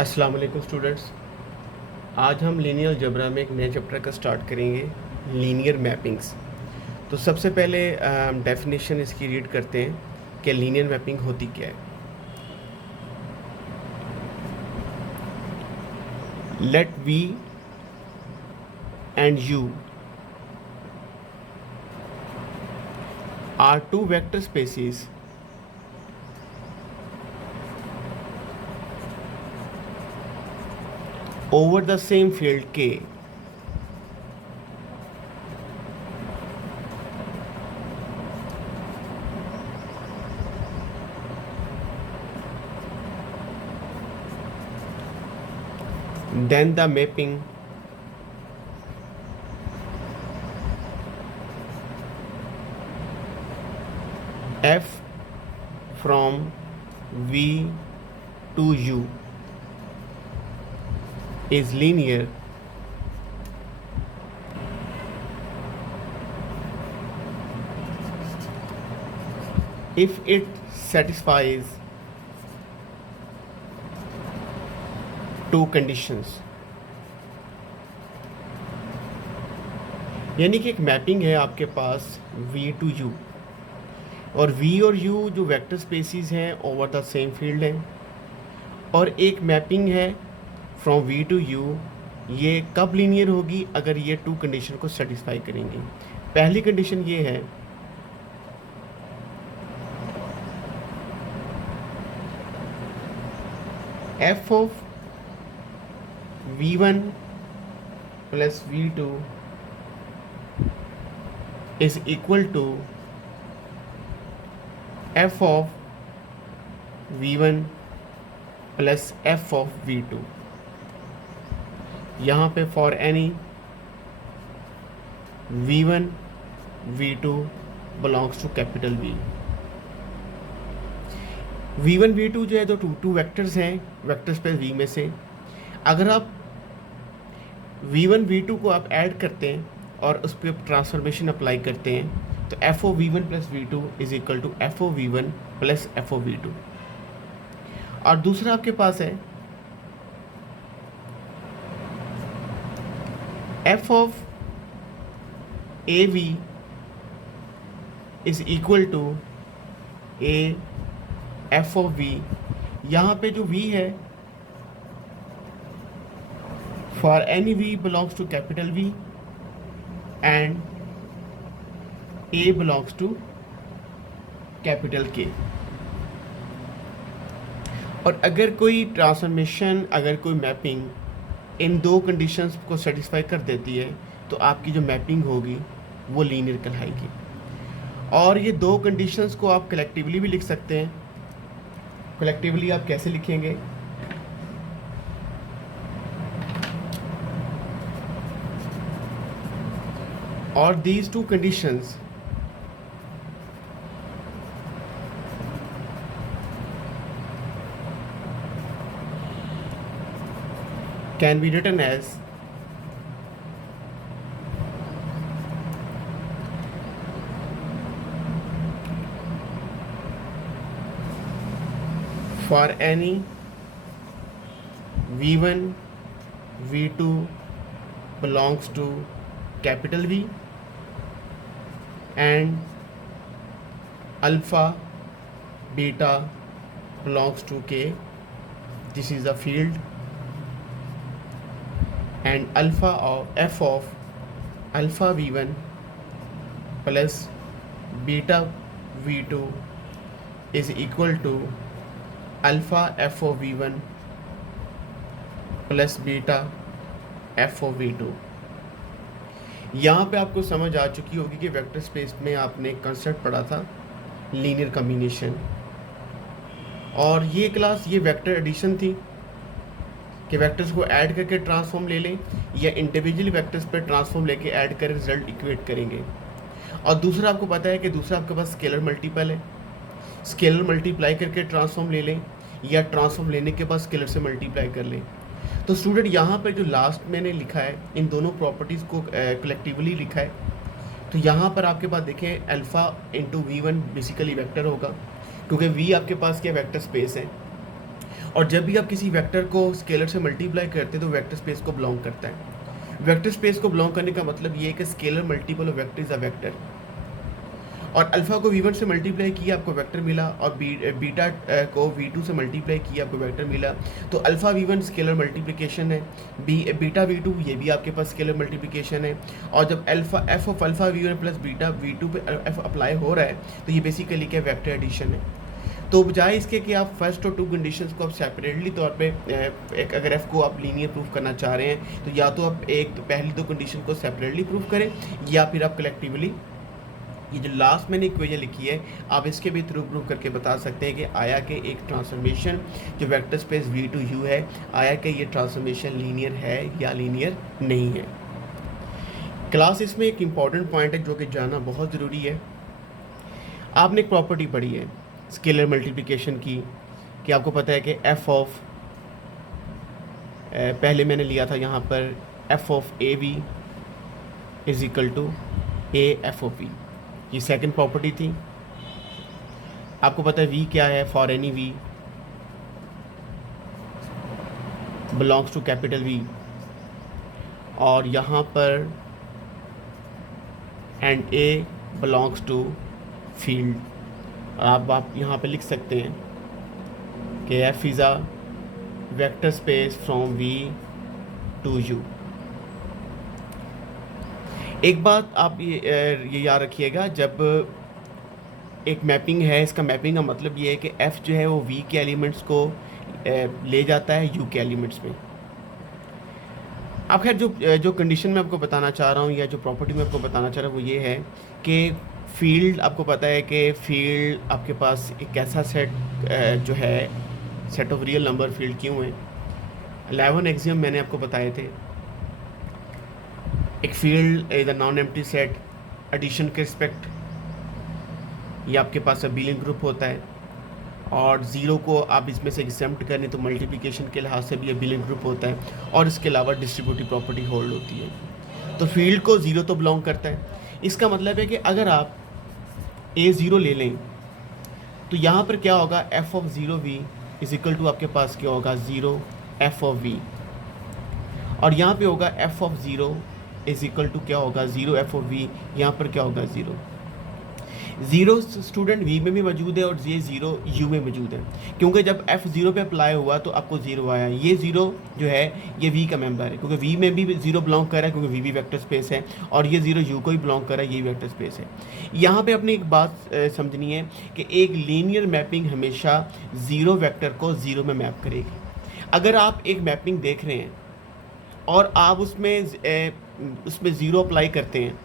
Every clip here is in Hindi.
अस्सलाम वालेकुम स्टूडेंट्स। आज हम लीनियर अलजेब्रा में एक नए चैप्टर का स्टार्ट करेंगे, लीनियर मैपिंग्स। तो सबसे पहले डेफिनेशन इसकी रीड करते हैं कि लीनियर मैपिंग होती क्या है। Let V and U are two vector spaces over the same field K, then the mapping F from V to U is linear if it satisfies two conditions। यानी कि एक मैपिंग है आपके पास V टू U, और V और U जो वेक्टर स्पेसिस हैं ओवर द सेम फील्ड हैं, और एक मैपिंग है फ्रॉम V टू U। ये कब लीनियर होगी? अगर ये टू कंडीशन को सेटिस्फाई करेंगी। पहली कंडीशन ये है f of V1 plus V2 is equal to f of V1 plus f of V2। यहाँ पे for any V1 V2 belongs to capital V। V1 V2 जो है तो टू वेक्टर्स हैं वेक्टर स्पेस V में से। अगर आप V1 V2 को आप ऐड करते हैं और उस पर ट्रांसफॉर्मेशन अप्लाई करते हैं तो F of V1 plus V2 is equal to F of V1 plus F of V2। और दूसरा आपके पास है F of A V is equal to A F of V. यहाँ पे जो वी है for any V belongs to capital V and A belongs to capital K. और अगर कोई ट्रांसफॉर्मेशन, अगर कोई मैपिंग इन दो कंडीशंस को सेटिस्फाई कर देती है तो आपकी जो मैपिंग होगी वो लीनियर कहलाएगी। और ये दो कंडीशंस को आप कलेक्टिवली भी लिख सकते हैं। कलेक्टिवली आप कैसे लिखेंगे? और these two conditions can be written as for any V1 V2 belongs to capital V and alpha beta belongs to K, this is the field, and alpha of f of alpha V1 plus beta V2 is equal to alpha f of V1 plus beta F of V2। यहाँ पे आपको समझ आ चुकी होगी कि वेक्टर स्पेस में आपने कंसेप्ट पढ़ा था लीनियर कॉम्बिनेशन, और ये क्लास ये वेक्टर एडिशन थी कि वेक्टर्स को ऐड करके ट्रांसफॉर्म ले लें या इंडिविजुअल वेक्टर्स पर ट्रांसफॉर्म लेके ऐड कर रिजल्ट इक्वेट करेंगे। और दूसरा आपको पता है कि दूसरा आपके पास स्केलर मल्टीपल है, स्केलर मल्टीप्लाई करके ट्रांसफॉर्म ले लें या ट्रांसफॉर्म लेने के बाद स्केलर से मल्टीप्लाई कर लें। तो स्टूडेंट यहाँ पर जो लास्ट मैंने लिखा है इन दोनों प्रॉपर्टीज़ को कलेक्टिवली लिखा है। तो यहाँ पर आपके पास देखें alpha into V1 basically vector होगा, क्योंकि V आपके पास क्या वेक्टर स्पेस है। और जब भी आप किसी वेक्टर को स्केलर से मल्टीप्लाई करते हैं तो वेक्टर स्पेस को बिलोंग करता है। वेक्टर स्पेस को बिलोंग करने का मतलब ये है कि scalar multiple of vector is a vector. और अल्फ़ा को v1 से मल्टीप्लाई किया आपको वेक्टर मिला, और बीटा को v2 से मल्टीप्लाई किया आपको वेक्टर मिला। तो अल्फ़ा v1 स्केलर मल्टीप्लिकेशन है, बीटा v2 ये भी आपके पास स्केलर मल्टीप्लिकेशन है। और जब alpha F of alpha v1 plus beta v2 पे एफ अप्लाई हो रहा है तो ये बेसिकली क्या वेक्टर एडिशन है। तो बजाय इसके कि आप फर्स्ट और टू कंडीशंस को आप सेपरेटली तौर पे एक अगर एफ़ को आप लीनियर प्रूफ करना चाह रहे हैं तो या तो आप एक पहली दो कंडीशन को सेपरेटली प्रूफ करें, या फिर आप कलेक्टिवली ये जो लास्ट मैंने इक्वेशन लिखी है आप इसके भी थ्रू प्रूव करके बता सकते हैं कि आया कि एक ट्रांसफॉर्मेशन जो vector space v to u है, आया कि ये ट्रांसफॉर्मेशन लीनियर है या लीनियर नहीं है। क्लास इसमें एक इम्पॉर्टेंट पॉइंट है जो कि जानना बहुत ज़रूरी है। आपने एक प्रॉपर्टी पढ़ी है स्केलर मल्टीप्लिकेशन की, कि आपको पता है कि एफ ऑफ पहले मैंने लिया था यहाँ पर F of A V is equal to A F of V, ये सेकंड प्रॉपर्टी थी। आपको पता है v क्या है, for any v belongs to capital V, और यहाँ पर and a belongs to field. आप यहाँ पे लिख सकते हैं कि f is a vector space from v to u। एक बात आप ये याद रखिएगा, जब एक मैपिंग है, इसका मैपिंग का मतलब ये है कि f जो है वो v के एलिमेंट्स को ले जाता है u के एलिमेंट्स में। अब खैर जो कंडीशन मैं आपको बताना चाह रहा हूँ या जो प्रॉपर्टी मैं आपको बताना चाह रहा हूँ वो ये है कि फील्ड, आपको पता है कि फील्ड आपके पास एक ऐसा सेट जो है set of real number field क्यों है। 11 एक्सियम मैंने आपको बताए थे। एक field is a non empty set, addition के रिस्पेक्ट ये आपके पास अबीलियन ग्रुप होता है, और ज़ीरो को आप इसमें से एग्जेम्प्ट करें तो मल्टीप्लिकेशन के लिहाज से भी अबीलियन ग्रुप होता है, और इसके अलावा डिस्ट्रीब्यूटिव प्रॉपर्टी होल्ड होती है। तो फील्ड को ज़ीरो तो बिलोंग करता है। इसका मतलब है कि अगर आप ए ज़ीरो ले लें तो यहाँ पर क्या होगा, F of zero V is equal to आपके पास क्या होगा, ज़ीरो एफ ऑफ वी, और यहाँ पे होगा F of zero is equal to क्या होगा, ज़ीरो एफ ऑफ वी। यहाँ पर क्या होगा, ज़ीरो ज़ीरो स्टूडेंट वी में भी मौजूद है और ये ज़ीरो यू में मौजूद है, क्योंकि जब एफ ज़ीरो पे अप्लाई हुआ तो आपको ज़ीरो आया। ये ज़ीरो जो है ये वी का मेंबर है, क्योंकि वी में भी ज़ीरो बिलोंग कर रहा है, क्योंकि वी भी वेक्टर स्पेस है, और ये ज़ीरो यू को ही बिलोंग कर रहा है, ये वेक्टर स्पेस है। यहाँ पे अपनी एक बात समझनी है कि एक लीनियर मैपिंग हमेशा ज़ीरो वेक्टर को ज़ीरो में मैप करेगी। अगर आप एक मैपिंग देख रहे हैं और आप उसमें ज़ीरो अप्लाई करते हैं,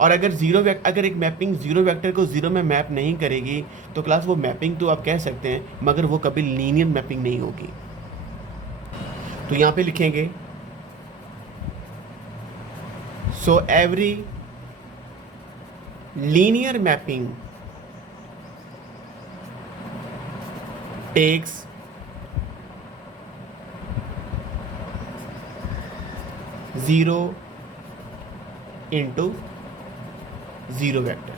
और अगर एक मैपिंग ज़ीरो वेक्टर को ज़ीरो में मैप नहीं करेगी तो क्लास वो मैपिंग तो आप कह सकते हैं मगर वो कभी लीनियर मैपिंग नहीं होगी। तो यहाँ पे लिखेंगे, so every linear mapping takes zero into zero vector,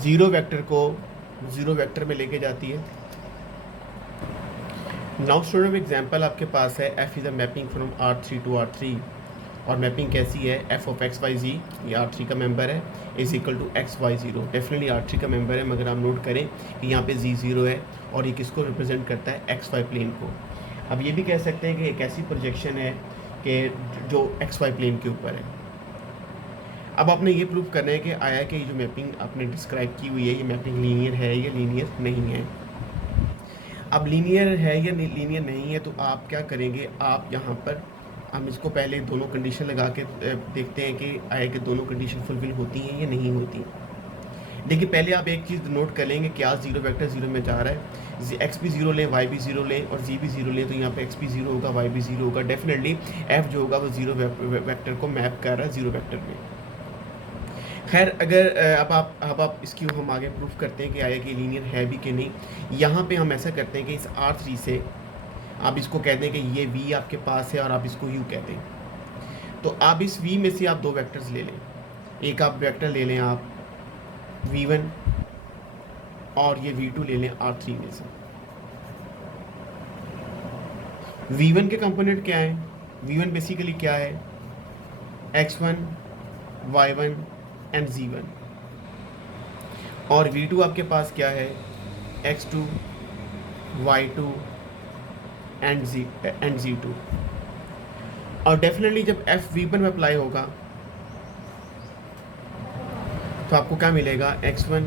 zero vector को ज़ीरो वेक्टर में लेके जाती है। नाउ स्टूडेंट एग्जांपल आपके पास है F is a mapping from R3 to R3, और मैपिंग कैसी है, F of X Y Z ये R3 का मेंबर है is equal to X Y zero. Definitely R3 का मेंबर है, मगर आप नोट करें कि यहाँ पे जी ज़ीरो है और ये किसको रिप्रेजेंट करता है, एक्स वाई प्लेन को। अब ये भी कह सकते हैं कि एक ऐसी प्रोजेक्शन है कि जो एक्स वाई प्लेन के ऊपर है। अब आपने ये प्रूव करना है कि आया कि ये जो मैपिंग आपने डिस्क्राइब की हुई है ये मैपिंग लीनियर है या लीनियर नहीं है। अब लीनियर है या लीनियर नहीं है तो आप क्या करेंगे, आप यहाँ पर हम इसको पहले दोनों कंडीशन लगा के देखते हैं कि आया कि दोनों कंडीशन फुलफिल होती हैं या नहीं होती। देखिए पहले आप एक चीज़ नोट कर लेंगे, क्या ज़ीरो वेक्टर ज़ीरो में जा रहा है, एक्स भी ज़ीरो लें, वाई भी ज़ीरो लें और जी भी ज़ीरो लें, तो यहाँ पे एक्स भी ज़ीरो होगा, वाई भी ज़ीरो होगा। डेफिनेटली एफ जो होगा वो ज़ीरो वेक्टर को मैप कर रहा है ज़ीरो वेक्टर में। खैर अगर अब आप इसकी हम आगे प्रूफ करते हैं कि आया कि लीनियर है भी कि नहीं। यहाँ पे हम ऐसा करते हैं कि इस R3 से आप इसको कहते हैं कि ये V आपके पास है और आप इसको U कहते हैं। तो आप इस V में से आप दो वेक्टर्स ले लें, एक आप वेक्टर ले लें आप V1 और ये V2 ले लें R3 में से। V1 के कंपोनेंट क्या है? V1 बेसिकली क्या है? X1, Y1 and Z1। और V2 आपके पास क्या है? X2, Y2 and Z2। और डेफिनेटली जब FV1 में अप्लाई होगा तो आपको क्या मिलेगा? X1,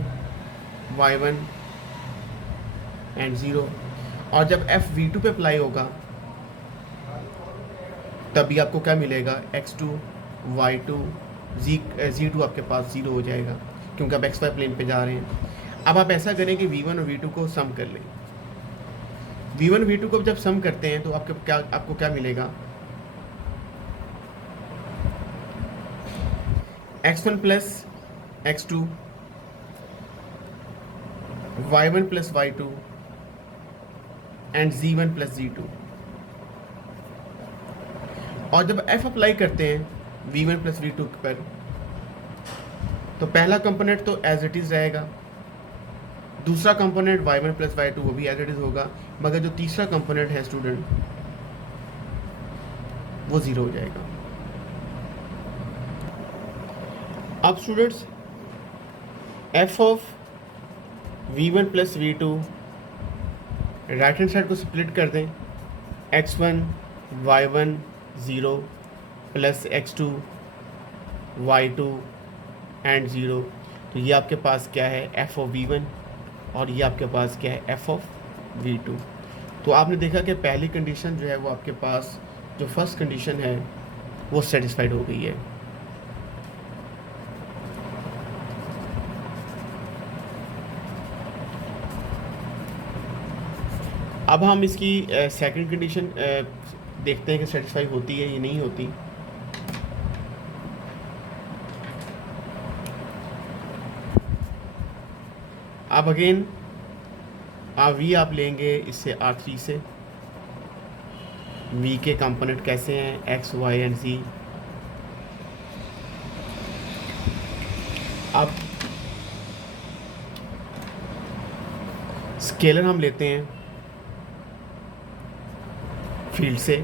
Y1 and 0। और जब FV2 पे अप्लाई होगा तभी आपको क्या मिलेगा? X2, Y2, Z2 आपके पास 0 हो जाएगा, क्योंकि आप XY प्लेन पे जा रहे हैं। अब आप ऐसा करें कि V1 और V2 को सम कर लें। V1 V2 को जब सम करते हैं तो आपको क्या मिलेगा? X1 plus X2, Y1 plus Y2 and Z1 plus Z2। और जब F अप्लाई करते हैं V1 प्लस V2 पर, तो पहला कंपोनेंट तो एज इट इज़ रहेगा, दूसरा कंपोनेंट Y1 प्लस Y2 वो भी एज इट इज़ होगा, मगर जो तीसरा कंपोनेंट है स्टूडेंट वो 0 हो जाएगा। अब students F of V1 plus V2 right hand side को स्प्लिट कर दें, X1 Y1 0 plus X2 Y2 and 0। तो ये आपके पास क्या है? F ऑफ V1, और ये आपके पास क्या है? F of V2। तो आपने देखा कि पहली कंडीशन जो है वो आपके पास, जो फर्स्ट कंडीशन है वो सेटिस्फाइड हो गई है। अब हम इसकी सेकंड कंडीशन देखते हैं कि सेटिस्फाई होती है या नहीं होती। अब अगेन V आप लेंगे इससे R3 से। V के कंपोनेंट कैसे हैं? X, Y and Z। अब स्केलर हम लेते हैं फील्ड से,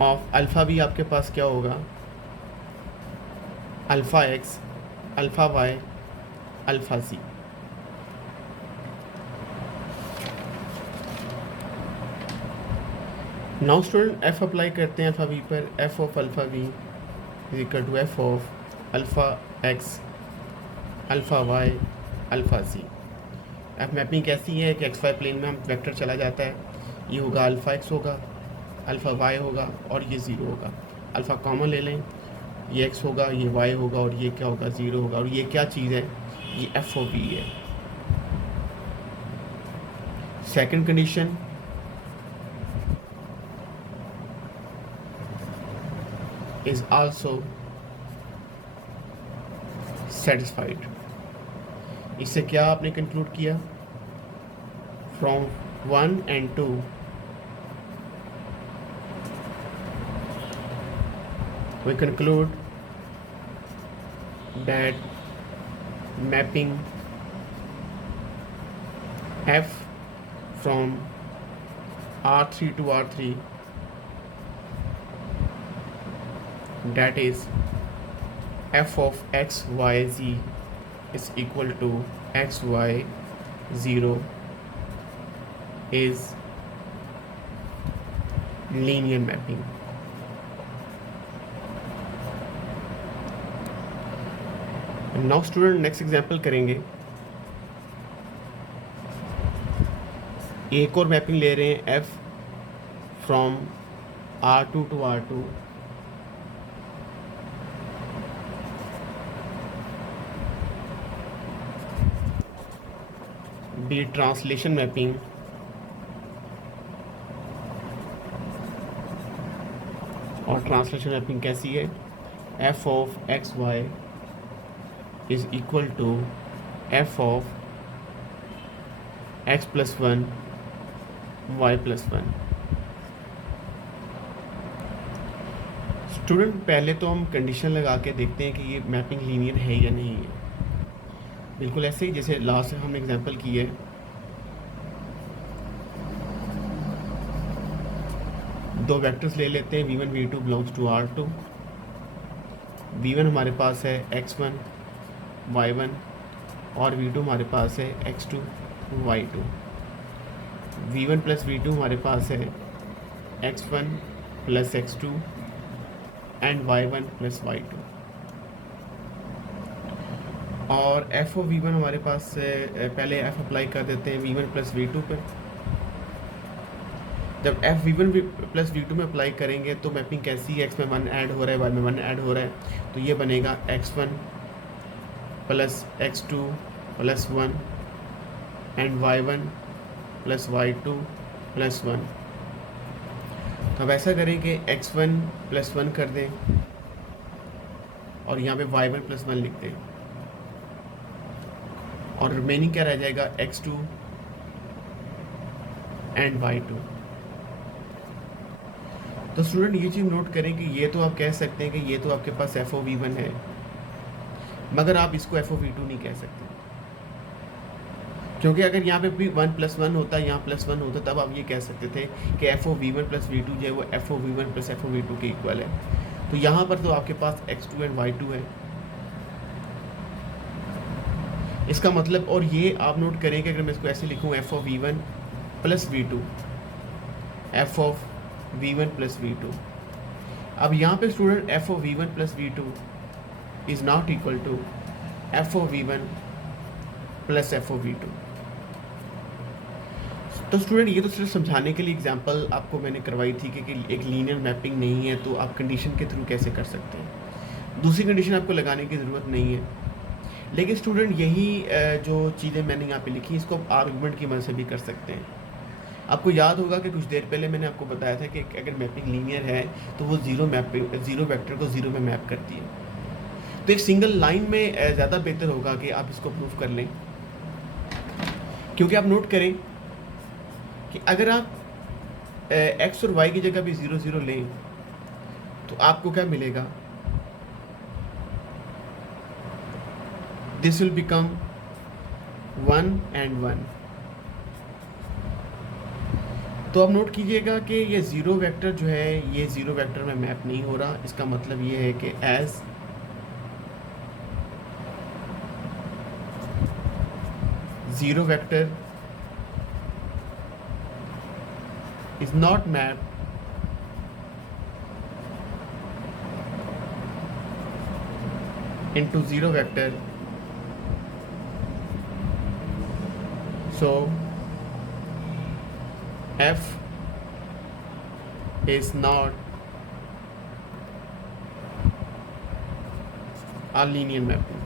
ऑफ अल्फ़ा भी आपके पास क्या होगा? Alpha X, alpha Y, alpha Z। Now student F apply करते हैं अल्फ़ा V पर। F of alpha V is equal to F of alpha X, alpha Y, alpha Z। F mapping कैसी है कि XY प्लेन में हम वेक्टर चला जाता है, ये होगा अल्फ़ा X होगा, अल्फ़ा Y होगा और ये 0 होगा। अल्फ़ा कॉमन ले लें, ये X होगा, ये Y होगा और ये क्या होगा? 0 होगा। और ये क्या चीज़ है? ये F ऑफ V है। Second condition is also satisfied. इससे क्या आपने कंक्लूड किया? From 1 and 2 we conclude that mapping F from R3 to R3, that is F of X, Y, Z is equal to X, Y, 0 is linear mapping। Now student next example करेंगे। एक और मैपिंग ले रहे हैं F from R2 to R2, be translation mapping. और ट्रांसलेशन मैपिंग कैसी है? F of X, Y is equal to F of X plus 1, Y plus 1। Student पहले तो हम कंडीशन लगा के देखते हैं कि ये मैपिंग लीनियर है या नहीं है। बिल्कुल ऐसे ही जैसे लास्ट हमने एग्जांपल की है दो वेक्टर्स ले लेते हैं, v1 v2 belongs to R2। v1 हमारे पास है x1 y1 और v2 हमारे पास है x2 y2। v1 plus v2 हमारे पास है x1 plus x2 and y1 plus y2। और f ऑफ v1 हमारे पास है, पहले f अप्लाई कर देते हैं v1 प्लस v2 पे। जब f v1 प्लस v2 में अप्लाई करेंगे तो मैपिंग कैसी है, x में 1 ऐड हो रहा है, y में 1 ऐड हो रहा है, तो ये बनेगा x1 plus x2 plus 1 and y1 plus y2 plus 1। तो अब ऐसा करें कि x1 प्लस 1 कर दें और यहाँ पे y1 प्लस 1 लिख दें, और रिमेनिंग क्या रह जाएगा, x2 एंड y2। तो स्टूडेंट ये चीज़ नोट करें कि ये तो आप कह सकते हैं कि ये तो आपके पास एफ ओ v1 है, मगर आप इसको एफ ओ v2 नहीं कह सकते, क्योंकि अगर यहाँ पे भी 1 प्लस 1 होता, यहाँ प्लस 1 होता, तब आप ये कह सकते थे कि F of v1 plus v2 जो है वो F of v1 plus F of v2 के इक्वल है। तो यहाँ पर तो आपके पास x2 एंड y2 है, इसका मतलब। और ये आप नोट करें कि अगर मैं इसको ऐसे लिखूँ F of v1 plus v2, F of v1 plus v2, अब यहाँ पे student F of v1 plus v2 is not equal to F of v1 plus F of v2। तो स्टूडेंट ये तो सिर्फ समझाने के लिए एग्जांपल आपको मैंने करवाई थी कि एक लीनियर मैपिंग नहीं है तो आप कंडीशन के थ्रू कैसे कर सकते हैं, दूसरी कंडीशन आपको लगाने की ज़रूरत नहीं है। लेकिन स्टूडेंट यही जो चीज़ें मैंने यहाँ पे लिखी इसको आप आर्गुमेंट की मदद से भी कर सकते हैं। आपको याद होगा कि कुछ देर पहले मैंने आपको बताया था कि अगर मैपिंग लीनियर है तो वो ज़ीरो वेक्टर को ज़ीरो में मैप करती है। तो एक सिंगल लाइन में ज़्यादा बेहतर होगा कि आप इसको प्रूफ कर लें, क्योंकि आप नोट करें कि अगर आप x और y की जगह भी 0 0 लें तो आपको क्या मिलेगा, दिस विल बिकम 1 एंड 1। तो अब नोट कीजिएगा कि ये ज़ीरो वेक्टर जो है ये ज़ीरो वेक्टर में मैप नहीं हो रहा। इसका मतलब ये है कि as zero vector is not map into zero vector, so f is not a linear mapping।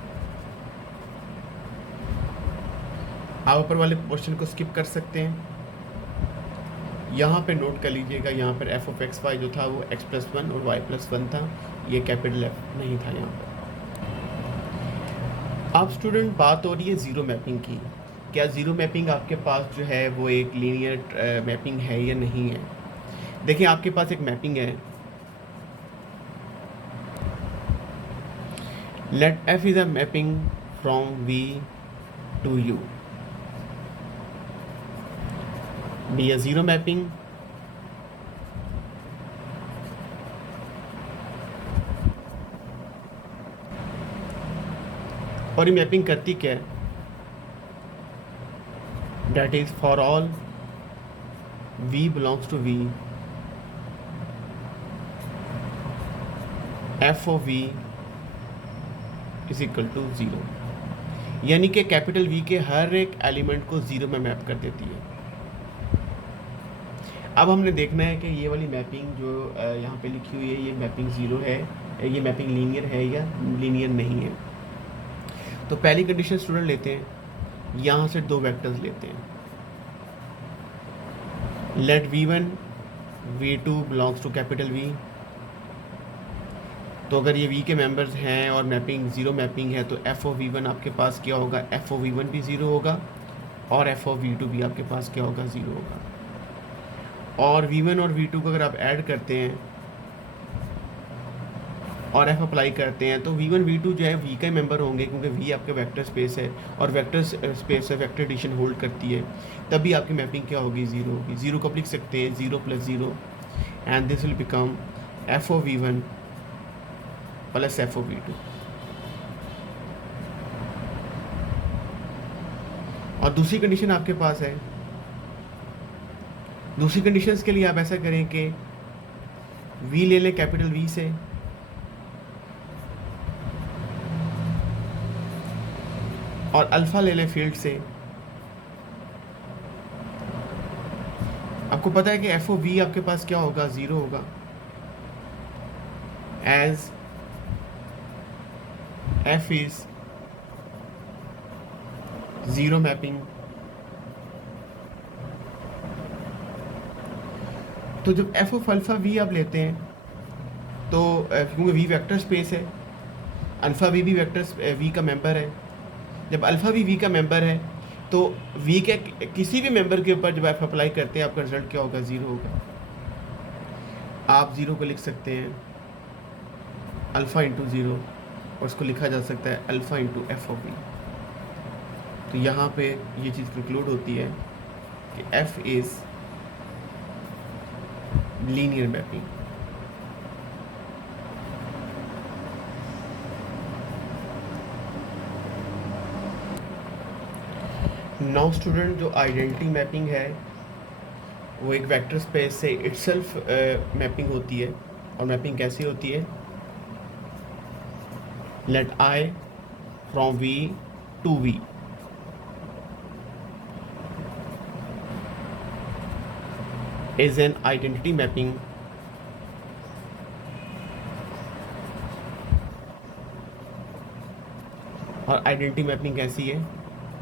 आप ऊपर वाले पोर्शन को स्किप कर सकते हैं। यहाँ पे नोट कर लीजिएगा, यहाँ पर एफ ऑफ एक्स वाई जो था वो x प्लस 1 और y प्लस 1 था, ये कैपिटल एफ नहीं था यहाँ पर। आप स्टूडेंट बात हो रही है ज़ीरो मैपिंग की, क्या ज़ीरो मैपिंग आपके पास जो है वो एक लीनियर मैपिंग है या नहीं है। देखिए आपके पास एक मैपिंग है, let F is a mapping from v to u, be a zero mapping और ये मैपिंग करती क्या है, that is for all v belongs to v, f of v is equal to 0, यानी कि कैपिटल v के हर एक एलिमेंट को 0 में मैप कर देती है। अब हमने देखना है कि ये वाली मैपिंग जो यहाँ पे लिखी हुई है ये मैपिंग 0 है, ये मैपिंग लीनियर है या लीनियर नहीं है। तो पहली कंडीशन स्टूडेंट लेते हैं, यहाँ से दो वेक्टर्स लेते हैं, let v1 v2 belongs to capital V। तो अगर ये v के मेंबर्स हैं और मैपिंग ज़ीरो मैपिंग है तो f ऑफ v1 आपके पास क्या होगा, f ऑफ v1 भी 0 होगा और f ऑफ v2 भी आपके पास क्या होगा, 0 होगा। और v1 और v2 को अगर आप ऐड करते हैं और f अप्लाई करते हैं तो v1 v2 जो है v का मेंबर होंगे, क्योंकि v आपका वेक्टर स्पेस है और वेक्टर स्पेस है वेक्टर एडिशन होल्ड करती है, तभी आपकी मैपिंग क्या होगी, 0 होगी। 0 को आप लिख सकते हैं 0 plus 0 and this will become f of v1 plus f of v2। और दूसरी कंडीशन आपके पास है, दूसरी कंडीशंस के लिए आप ऐसा करें कि v ले लें कैपिटल V से, और अल्फ़ा ले लें फील्ड से। आपको पता है कि एफ ओ वी आपके पास क्या होगा, ज़ीरो होगा, as F is zero mapping. तो जब एफ ऑफ अल्फ़ा वी आप लेते हैं तो क्योंकि वी वेक्टर स्पेस है, अल्फ़ा वी भी वेक्टर वी का मेंबर है, जब अल्फ़ा वी का मेंबर है तो वी के किसी भी मेंबर के ऊपर जब आप अप्लाई करते हैं आपका रिजल्ट क्या होगा, ज़ीरो होगा। आप ज़ीरो को लिख सकते हैं अल्फ़ा इंटू ज़ीरो, और उसको लिखा जा सकता है alpha into F of V. तो यहाँ पे ये चीज़ कंक्लूड होती है कि F is linear mapping. Now student, जो आइडेंटिटी मैपिंग है वो एक वेक्टर स्पेस से इटसेल्फ मैपिंग होती है। और मैपिंग कैसी होती है, let I from V to V is an identity mapping और आइडेंटिटी मैपिंग कैसी है,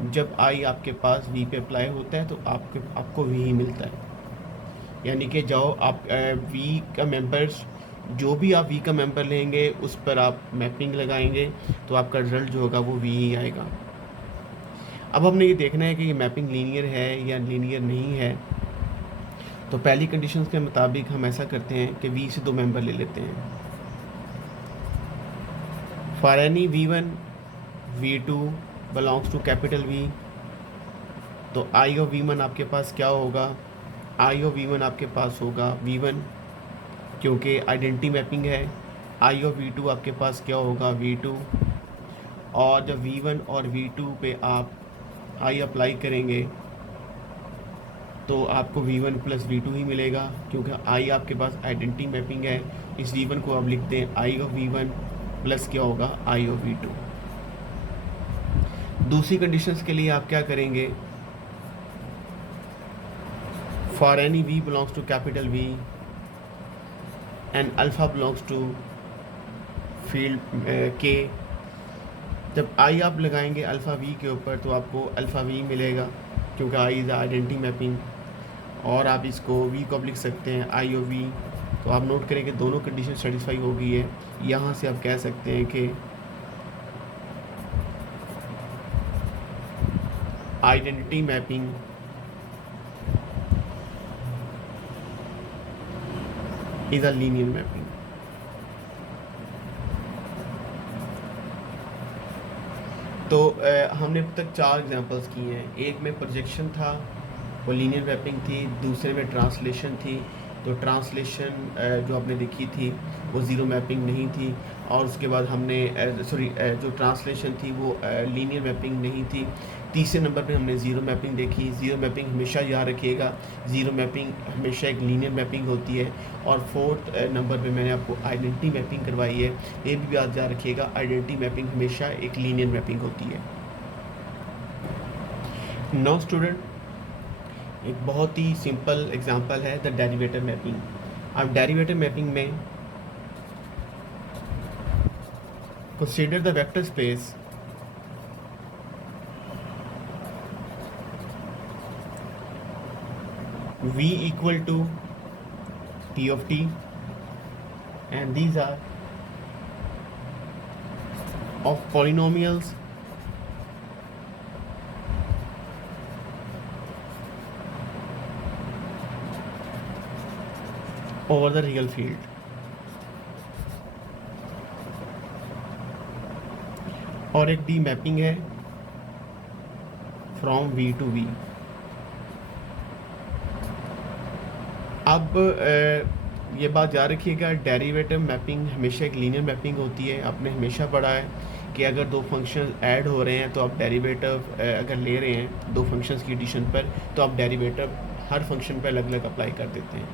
जब आई आपके पास वी पे अप्लाई होता है तो आपको वी ही मिलता है। यानी कि जाओ आप वी का मेंबर्स, जो भी आप वी का मेंबर लेंगे उस पर आप मैपिंग लगाएंगे तो आपका रिजल्ट जो होगा वो वी ही आएगा। अब हमने ये देखना है कि ये मैपिंग लीनियर है या लीनियर नहीं है। तो पहली कंडीशंस के मुताबिक हम ऐसा करते हैं कि वी से दो मेंबर ले लेते हैं। For any v1 v2 belongs to capital V, तो आई ऑफ v1 आपके पास क्या होगा, आई ऑफ v1 आपके पास होगा v1, क्योंकि आइडेंटिटी मैपिंग है। आई ऑफ v2 आपके पास क्या होगा, v2। और जब v1 और v2 पे आप आई अप्लाई करेंगे तो आपको v1 प्लस v2 ही मिलेगा, क्योंकि आई आपके पास आइडेंटिटी मैपिंग है। इस v1 को आप लिखते हैं आई ऑफ v1 प्लस क्या होगा, आई ऑफ v2। दूसरी कंडीशंस के लिए आप क्या करेंगे, for any v belongs to capital V and alpha belongs to field K, जब आई आप लगाएंगे अल्फ़ा v के ऊपर तो आपको अल्फ़ा v मिलेगा, क्योंकि आई इज़ आइडेंटिटी मैपिंग। और आप इसको v को आप लिख सकते हैं आई ऑफ v। तो आप नोट करें कि दोनों कंडीशन सेटिस्फाई हो गई है। यहाँ से आप कह सकते हैं कि identity mapping is a linear mapping. तो हमने अब तक 4 एग्जांपल्स किए हैं। एक में प्रोजेक्शन था, वो लीनियर मैपिंग थी। दूसरे में ट्रांसलेशन थी, तो ट्रांसलेशन जो आपने देखी थी वो ज़ीरो मैपिंग नहीं थी। और उसके बाद हमने जो ट्रांसलेशन थी वो लीनियर मैपिंग नहीं थी। तीसरे नंबर पे हमने ज़ीरो मैपिंग देखी। ज़ीरो मैपिंग हमेशा याद रखिएगा, ज़ीरो मैपिंग हमेशा एक लीनियर मैपिंग होती है। और फोर्थ नंबर पे मैंने आपको आइडेंटिटी मैपिंग करवाई है। ये भी याद रखिएगा, आइडेंटिटी मैपिंग हमेशा एक लीनियर मैपिंग होती है। नाउ स्टूडेंट, एक बहुत ही सिंपल एग्जांपल है द डेरिवेटिव मैपिंग। अब डेरिवेटिव मैपिंग में consider the vector space V equal to P of t, and these are of polynomials over the real field। और एक डी मैपिंग है फ्रॉम V टू V। अब ये बात याद रखिएगा, डेरिवेटिव मैपिंग हमेशा एक लीनियर मैपिंग होती है। आपने हमेशा पढ़ा है कि अगर दो फंक्शन ऐड हो रहे हैं तो आप डेरिवेटिव अगर ले रहे हैं दो फंक्शंस की एडिशन पर, तो आप डेरिवेटिव हर फंक्शन पर अलग अलग अप्लाई कर देते हैं।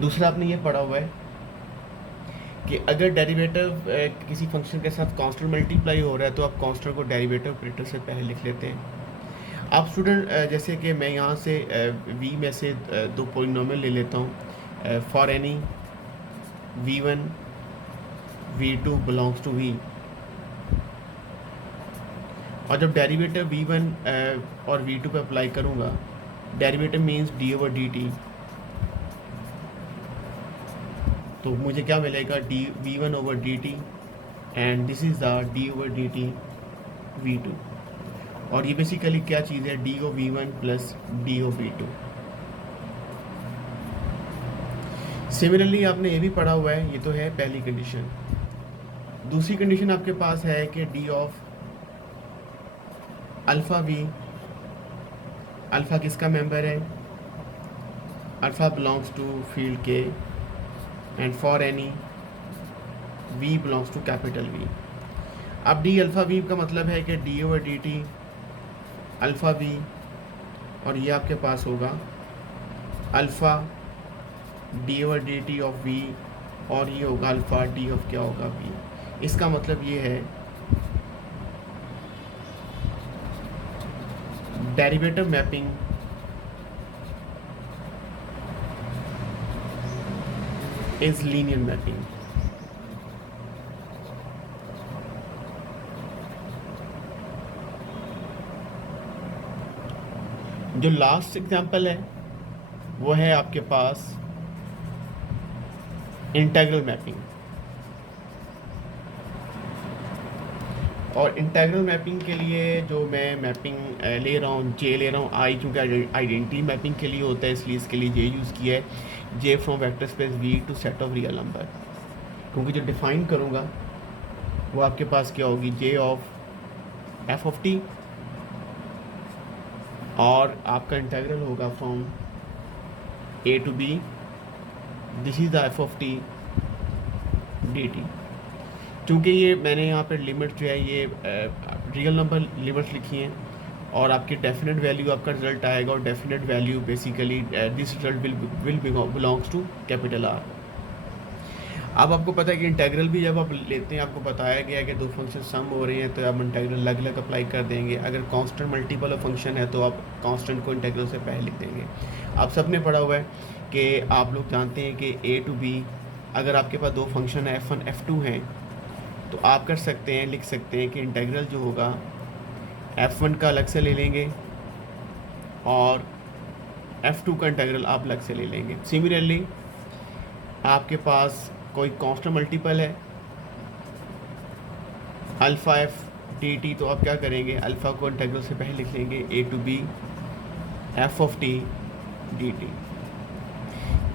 दूसरा आपने ये पढ़ा हुआ है कि अगर डेरिवेटिव किसी फंक्शन के साथ कांस्टेंट मल्टीप्लाई हो रहा है तो आप कांस्टेंट को डेरिवेटिव ऑपरेटर से पहले लिख लेते हैं। आप स्टूडेंट जैसे कि मैं यहाँ से v में से दो पोलिनोमियल ले लेता हूँ, for any v1 v2 belongs to v, और जब डेरिवेटिव v1 और v2 पे अप्लाई करूँगा, derivative means D over D T, तो मुझे क्या मिलेगा, D v1 over D T and this is the D over D T v2, और ये बेसिकली क्या चीज़ है, D of v1 plus D of v2। Similarly आपने ये भी पढ़ा हुआ है, ये तो है पहली कंडीशन। दूसरी कंडीशन आपके पास है कि D of alpha V, alpha किसका मेंबर है, alpha belongs to field K, and for any v belongs to capital V। अब डी अल्फ़ा v का मतलब है कि D over D T alpha v, और ये आपके पास होगा alpha D over D T of v, और ये होगा अल्फ़ा डी ऑफ क्या होगा v। इसका मतलब ये है derivative mapping is linear mapping. जो लास्ट एग्जांपल है वो है आपके पास इंटीग्रल मैपिंग, और इंटीग्रल मैपिंग के लिए जो मैं मैपिंग ले रहा हूँ, जे ले रहा हूँ, आई चूँकि आइडेंटिटी मैपिंग के लिए होता है इसलिए इसके लिए जे यूज़ किया है, J from vector space V to set of real number, क्योंकि जो डिफाइन करूँगा वो आपके पास क्या होगी, J of F of T, और आपका इंटीग्रल होगा from A to B, this is the F of T D T. चूँकि ये मैंने यहाँ पर लिमिट जो है ये रियल नंबर लिमिट्स लिखी हैं, और आपकी डेफिनेट वैल्यू आपका रिजल्ट आएगा, और definite value basically this result will belongs to capital R. अब आपको पता है कि इंटीग्रल भी जब आप लेते हैं आपको बताया गया है कि दो फंक्शन सम हो रहे हैं तो आप इंटीग्रल अलग अलग अप्लाई कर देंगे। अगर कांस्टेंट मल्टीपल ऑफ फंक्शन है तो आप कांस्टेंट को इंटीग्रल से पहले लिख देंगे। आप सब ने पढ़ा हुआ है कि आप लोग जानते हैं कि ए टू बी, अगर आपके पास दो फंक्शन f1 f2 हैं तो आप कर सकते हैं, लिख सकते हैं कि इंटीग्रल जो होगा f1 का अलग से ले लेंगे और f2 का इंटीग्रल आप अलग से ले लेंगे। सिमिलरली आपके पास कोई कांस्टेंट मल्टीपल है अल्फ़ा एफ डी टी, तो आप क्या करेंगे, अल्फ़ा को इंटीग्रल से पहले लिख लेंगे A to B F of T D T.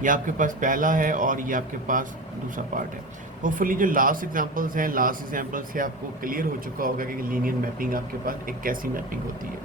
ये आपके पास पहला है और ये आपके पास दूसरा पार्ट है। होपफुली जो लास्ट एग्जांपल्स हैं, लास्ट एग्जांपल से आपको क्लियर हो चुका होगा कि लीनियर मैपिंग आपके पास एक कैसी मैपिंग होती है।